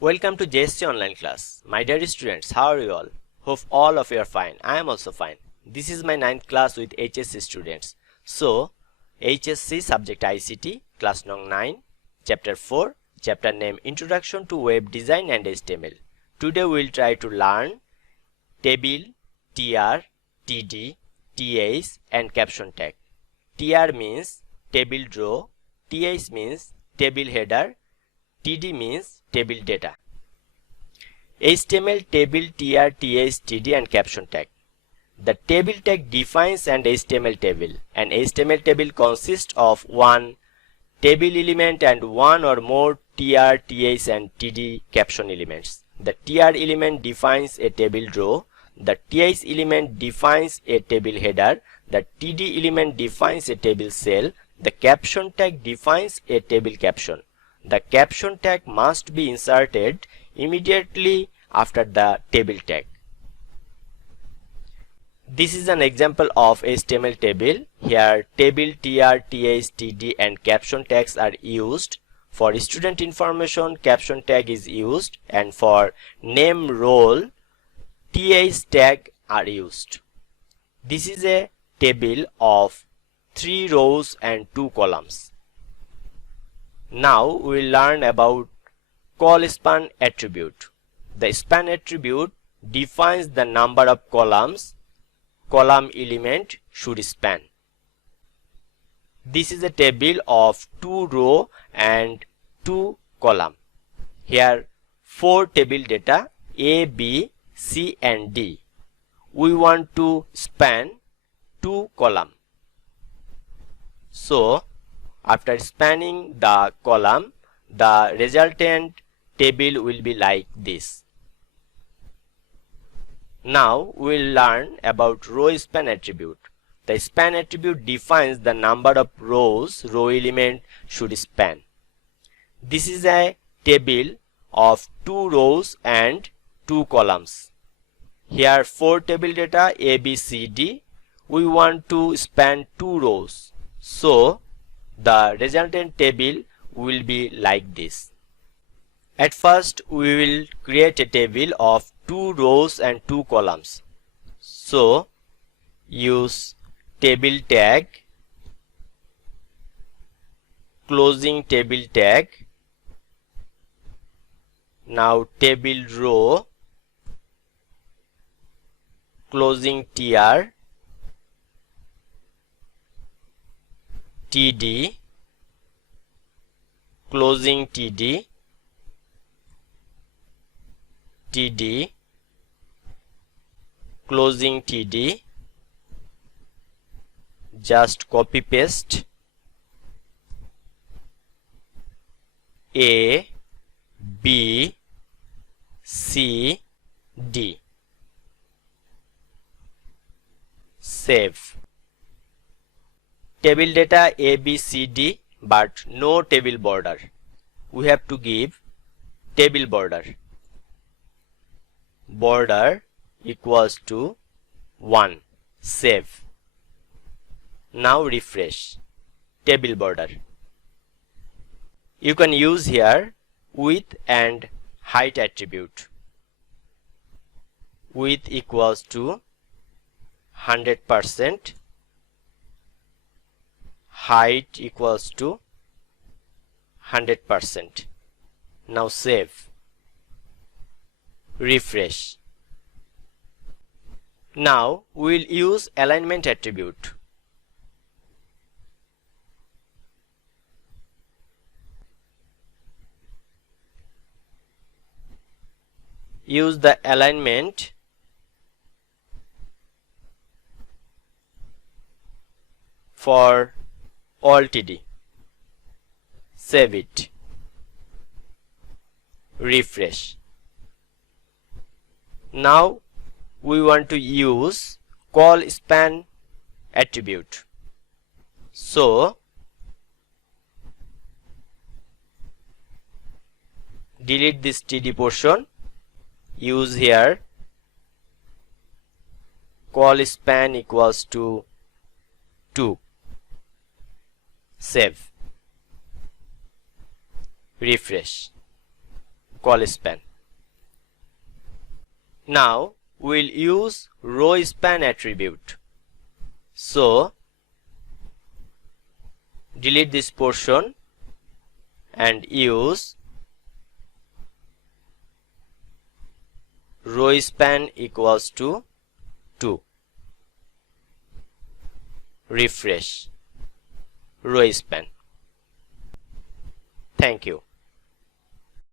Welcome to JSC online class. My dear students, how are you all? Hope all of you are fine. I am also fine. This is my 9th class with HSC students. So, HSC subject ICT, class number 9, chapter 4, chapter name Introduction to Web Design and HTML. Today we will try to learn table, tr, td, th and caption tag. Tr means table row, th means table header, td means table data. HTML table, tr, th, td and caption tag. The table tag defines an HTML table. An HTML table consists of one table element and one or more tr, th and td caption elements. The tr element defines a table row. The th element defines a table header. The td element defines a table cell. The caption tag defines a table caption. The caption tag must be inserted immediately after the table tag. This is an example of HTML table. Here table, tr, th, td and caption tags are used. For student information, caption tag is used, and for name role, th tag are used. This is a table of 3 rows and 2 columns. Now we will learn about call span attribute. The span attribute defines the number of columns column element should span. This is a table of 2 row and 2 column. Here 4 table data A, B, C and D. We want to span 2 column. So after spanning the column, the resultant table will be like this. Now we will learn about row span attribute. The span attribute defines the number of rows row element should span. This is a table of 2 rows and 2 columns. Here 4 table data A, B, C, D. We want to span 2 rows. So the resultant table will be like this. At first we will create a table of 2 rows and 2 columns. So use table tag, closing table tag. Now table row, closing tr, td, closing td, td, closing td. Just copy paste A, B, C, D. Save. Table data A, B, C, D, but no table border. We have to give table border. Border equals to 1. Save. Now refresh. Table border. You can use here width and height attribute. Width equals to 100%. Height equals to 100%. Now save. Refresh. Now we will use alignment attribute. Use the alignment for all td. Save it. Refresh. Now we want to use call span attribute. So delete this td portion. Use here call span equals to 2. Save. Refresh. call span. Now we'll use row span attribute. So delete this portion and use row span equals to 2. Refresh row span. Thank you.